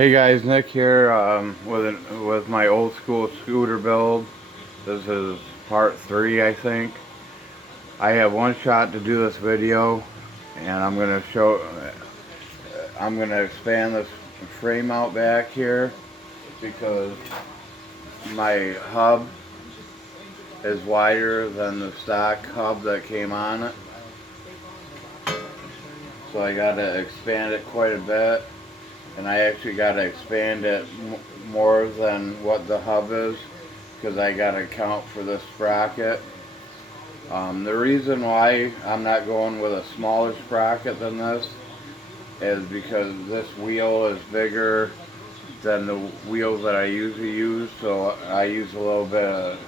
Hey guys, Nick here with my old school scooter build. This is part 3, I think. I have one shot to do this video, and I'm gonna expand this frame out back here because my hub is wider than the stock hub that came on it. So I gotta expand it quite a bit. And I actually got to expand it more than what the hub is because I got to account for this sprocket. The reason why I'm not going with a smaller sprocket than this is because this wheel is bigger than the wheels that I usually use, so I use a little bit of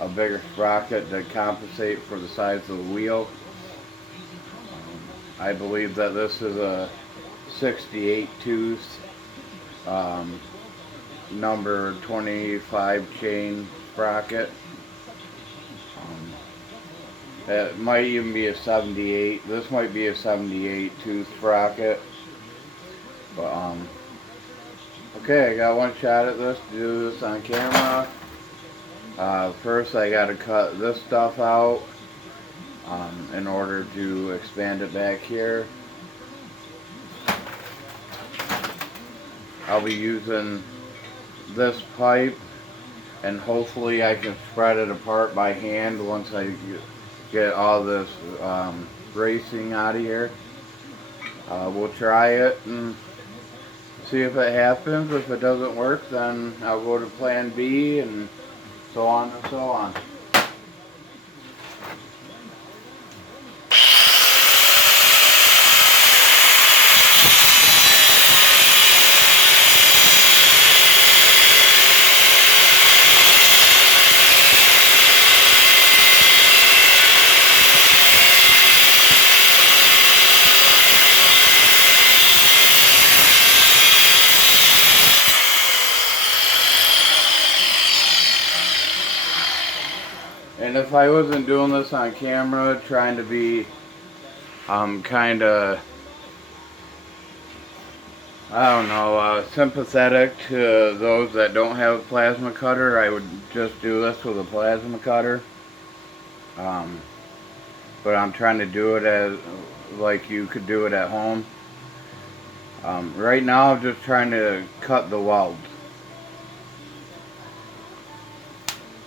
a bigger sprocket to compensate for the size of the wheel. I believe that this is a 68 tooth number 25 chain sprocket. It might even be a 78. This might be a 78 tooth sprocket. But okay, I got one shot at this. Do this on camera. First I got to cut this stuff out in order to expand it back here. I'll be using this pipe, and hopefully I can spread it apart by hand once I get all this racing out of here. We'll try it and see if it happens. If it doesn't work, then I'll go to plan B and so on and so on. And if I wasn't doing this on camera, trying to be kind of, I don't know, sympathetic to those that don't have a plasma cutter, I would just do this with a plasma cutter. But I'm trying to do it as like you could do it at home. Right now I'm just trying to cut the welds.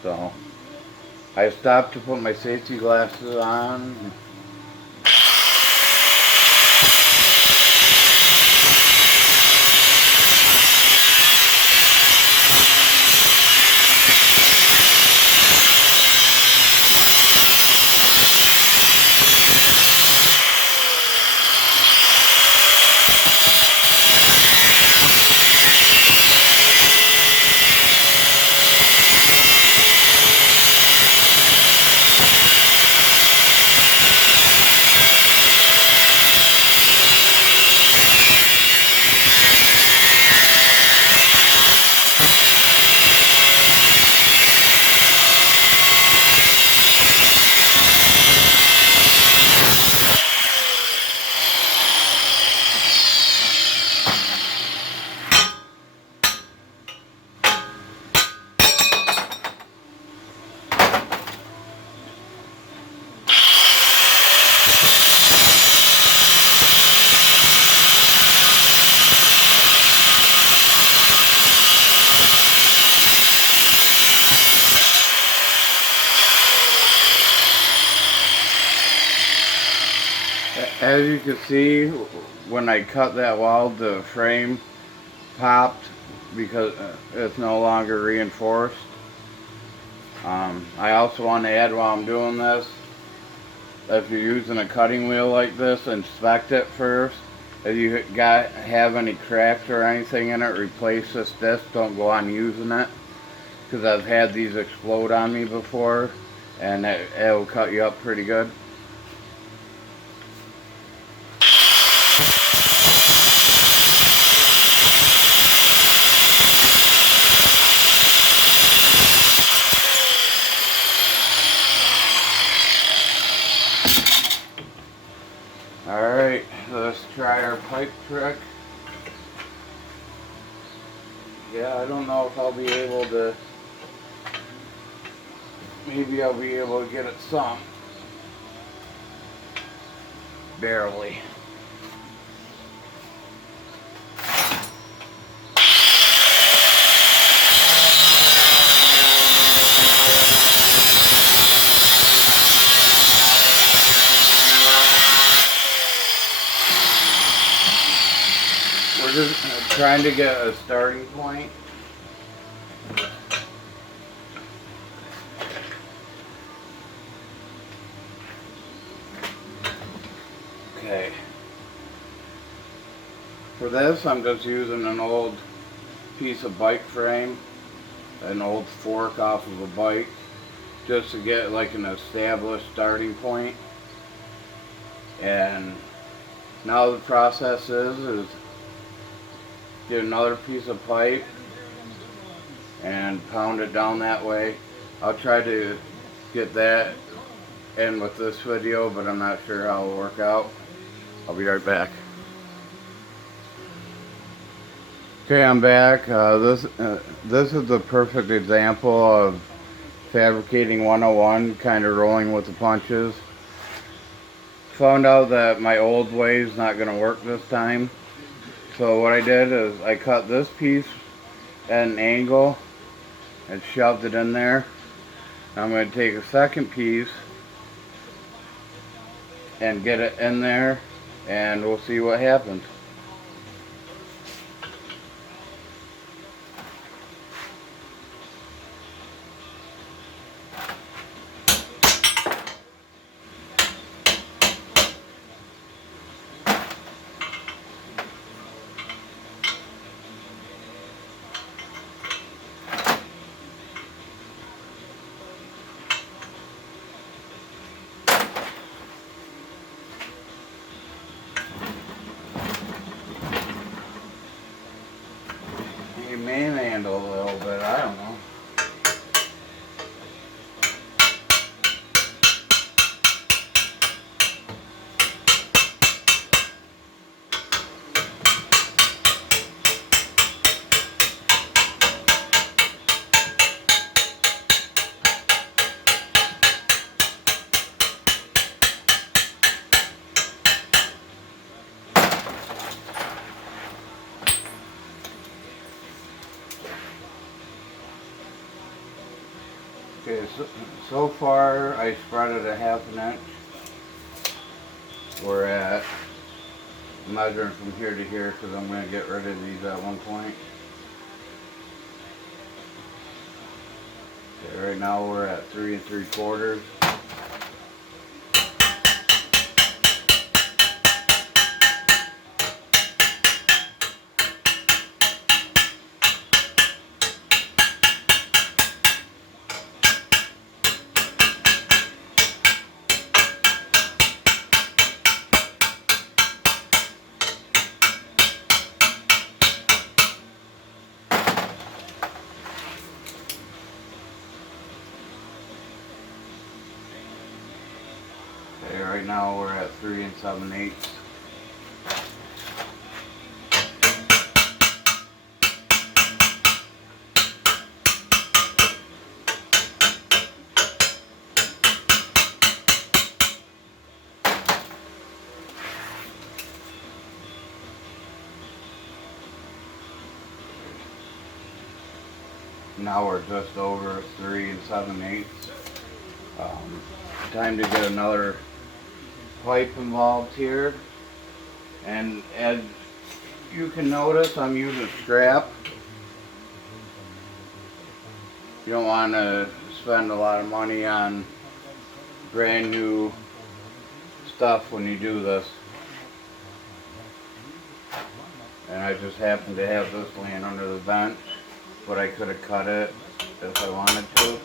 So I stopped to put my safety glasses on. As you can see, when I cut that weld, the frame popped because it's no longer reinforced. I also want to add while I'm doing this, if you're using a cutting wheel like this, inspect it first. If you have any cracks or anything in it, replace this disc. Don't go on using it, because I've had these explode on me before, and it'll cut you up pretty good. Alright, let's try our pipe trick. yeah, I don't know if I'll be able to, maybe I'll be able to get it some. Barely. We're just trying to get a starting point. Okay. For this, I'm just using an old piece of bike frame, an old fork off of a bike, just to get like an established starting point. And now the process is get another piece of pipe and pound it down that way. I'll try to get that in with this video, but I'm not sure how it'll work out. I'll be right back. Okay, I'm back. This is the perfect example of fabricating 101, kind of rolling with the punches. Found out that my old way is not going to work this time. So what I did is I cut this piece at an angle and shoved it in there. I'm going to take a second piece and get it in there, and we'll see what happens. You may handle a little bit, I don't know. Okay, so far I spread it a half an inch. We're at, I'm measuring from here to here because I'm going to get rid of these at one point. Okay, right now we're at 3 3/4. Okay, right now we're at 3 7/8. Now we're just over 3 7/8. Time to get another pipe involved here. And as you can notice, I'm using scrap. You don't want to spend a lot of money on brand new stuff when you do this. And I just happen to have this laying under the bench, but I could have cut it if I wanted to.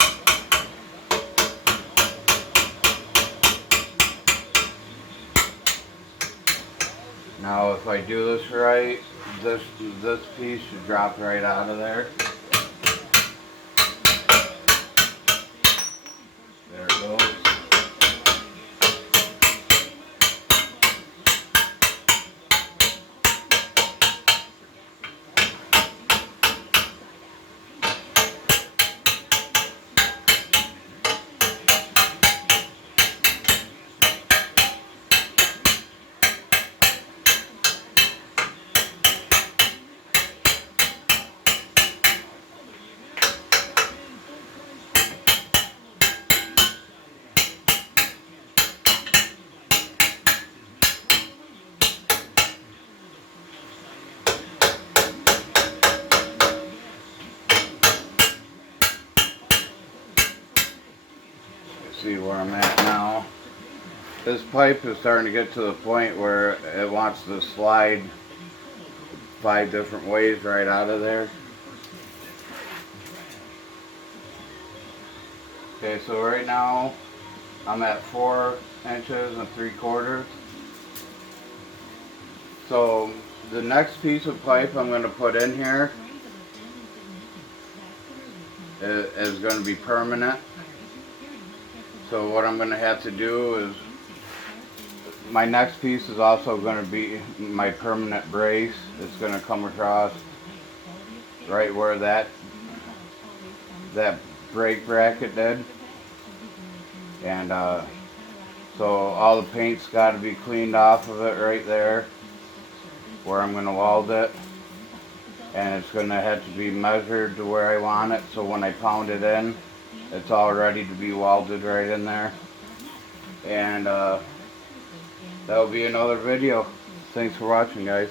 Now if I do this right, this piece should drop right out of there. There it goes. see where I'm at now. This pipe is starting to get to the point where it wants to slide 5 different ways right out of there. Okay, so right now I'm at 4 inches and 3/4. So the next piece of pipe I'm going to put in here is going to be permanent. So what I'm going to have to do is, my next piece is also going to be my permanent brace. It's going to come across right where that brake bracket did. And so all the paint's got to be cleaned off of it right there where I'm going to weld it. And it's going to have to be measured to where I want it, so when I pound it in, it's all ready to be welded right in there. And that'll be another video. Thanks for watching, guys.